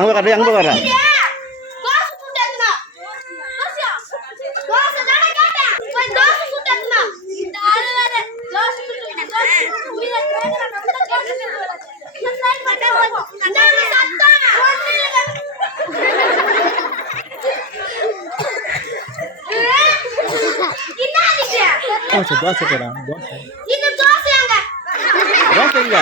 அங்கே வர அங்கே வர தோசை தோசை போடா தோசை தோசை இல்ல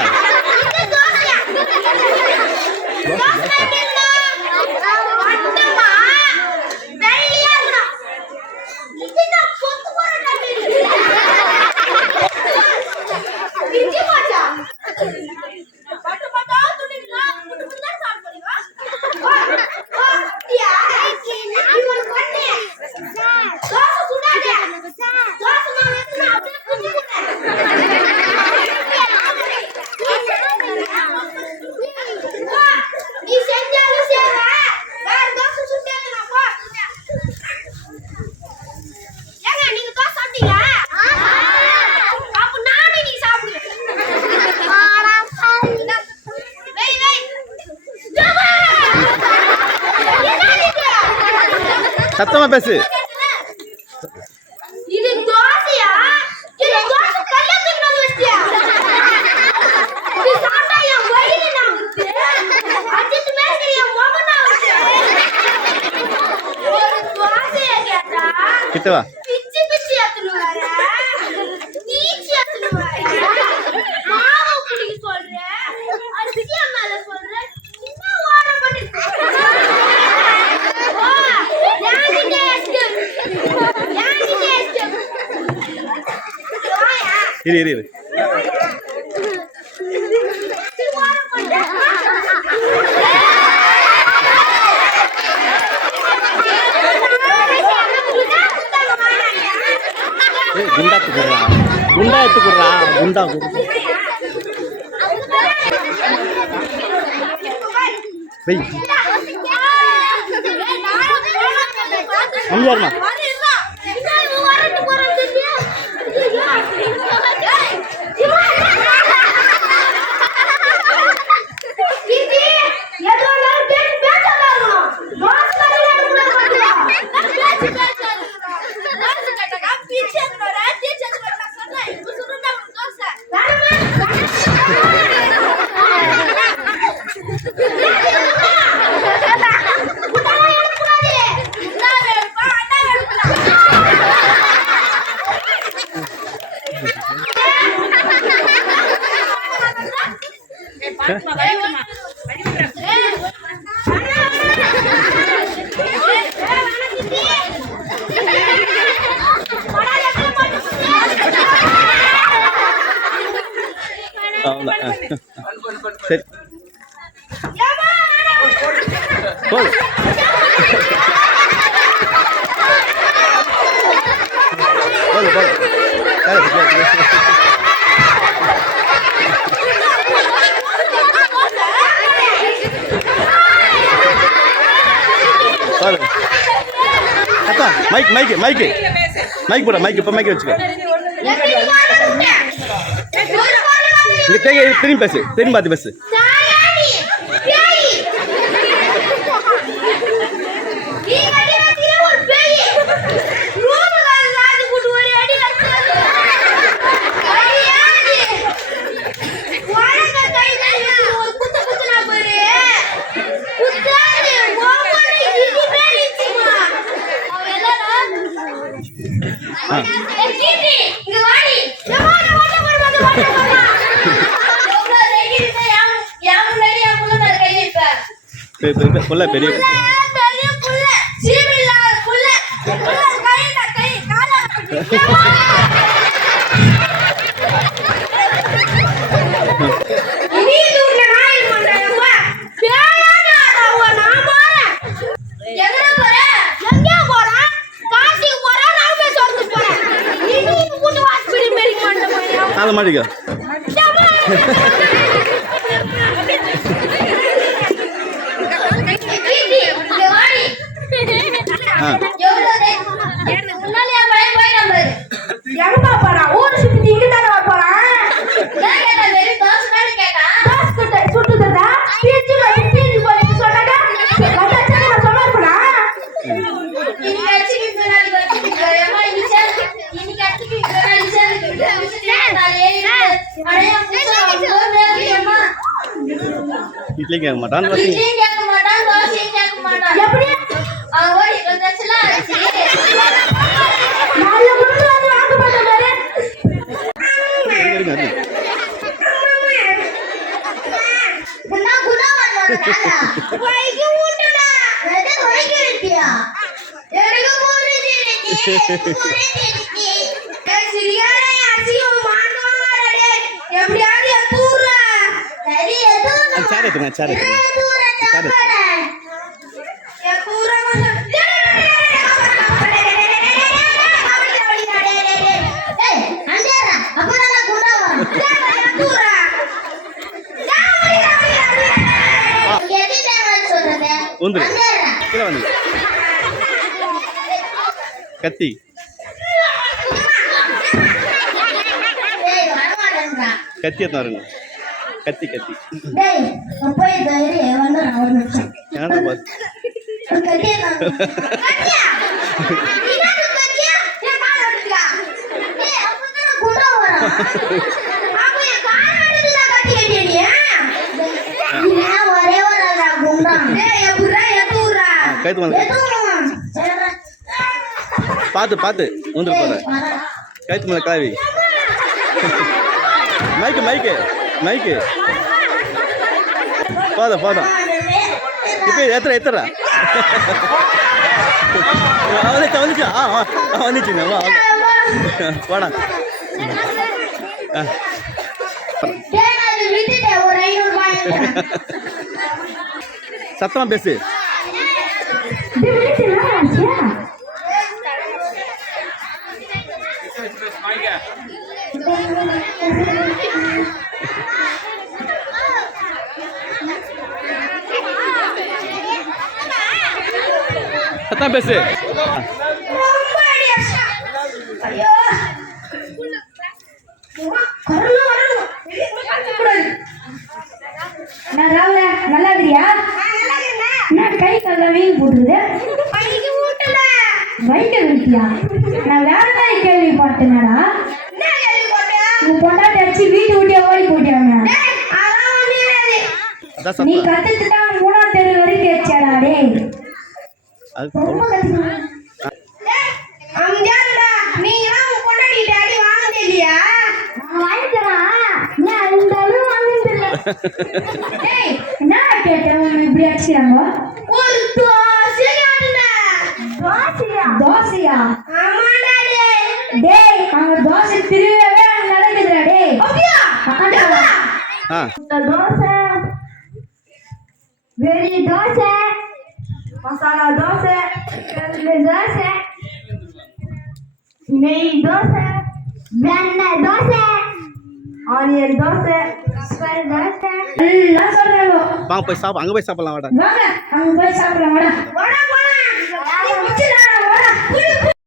சத்தமா பேசு. இது தோசையா? இது தோசை கல்யாணத்துக்கு வந்து வச்சியா? இது சாப்பிட்டா என் வயிறு நாவுது. அடிச்சு மேல என் முகம் நாவுது. ஒரு தோசையை கேட்டா கிட்ட வா. பிச்சி பிச்சி ஏத்துனுவாரு. தீச்சி ஏத்துனுவாரு. மாவு குடிக்க சொல்றேன். அரிசியா மேல சொல்றேன். என்ன ஓர பண்ணிட்டு இரு இரு இரு குண்டா எடுத்துக்குறா குண்டா எடுத்துக்குறா குண்டா வெய் அம்மாமா சரி போதும் போதும் போதும் அக்கா மைக் மைக்கு மைக்கு மைக் போட மைக் இப்போ மைக் வச்சுக்கோ இங்கே திரும்பி பேசு திரும்பி பார்த்து பேசு புள்ள பெரிய கால மாட்டிக்க இட்லி கேட்க மாட்டான் தோசை இட்லியும் கேட்க மாட்டான் தோசையும் கேட்க மாட்டான் எப்படி அவன் ஓடிட்டு வந்தாச்சுல நல்ல குண்டு வந்து வாங்கப்பட்ட பாரு இருங்க குணா குணா வந்தாடா வைக்கு ஊட்டடா எதை வைக்கு இருக்கியா எனக்கு போறது சரியான அசியம் மாட்டவாடே எப்படியாவது தூர சரி எது சேர் எடுத்துங்க சேர் எடுத்துங்க வந்துரு கீழே வந்து கத்தி கத்தி எத்தனை வருங்க கத்தி கத்தி ஏன்னா பாத்து கைத்து வந்து பார்த்து பார்த்து வந்துரு போற கைத்து மேலே கிளவி மைக்கு மைக்கு மைக்கு போதும் போதும் இப்போ எத்தனை வந்துச்சு வந்துச்சுங்க வா போடா சத்தமா பேசு சத்தமா பேசு நல்லா இருக்கியா என்ன கை கால வீண் போட்டுருது வைக்க இருக்கியா நான் வேற மாதிரி கேள்விப்பட்டேனடா உன் பொண்டாட்டி அடிச்சு வீட்டு விட்டியா ஓடி போட்டியாங்க நீ கத்துக்கிட்டா 3ஆம் தெரு வரைக்கும் வச்சாடா டேய் ரொம்ப என்ன கேட்டேன் இப்படி அடிச்சுறாங்க ஒரு தோசையா ஆமாடா டேய் அங்க தோசை திருவிழாவே அங்க நடக்குதுடா டேய் அப்படியா தோசை வெடி தோசை மசாலா தோசை தோசை நெய் தோசை வெண்ணெய் தோசை ஆனியன் தோசை தோசை எல்லாம் சொல்றாங்க வாங்க போய் சாப்பிட அங்கே போய் சாப்பிடலாம் வாடா வாங்க அங்க போய் சாப்பிடலாம் வாடா வாடா வாடா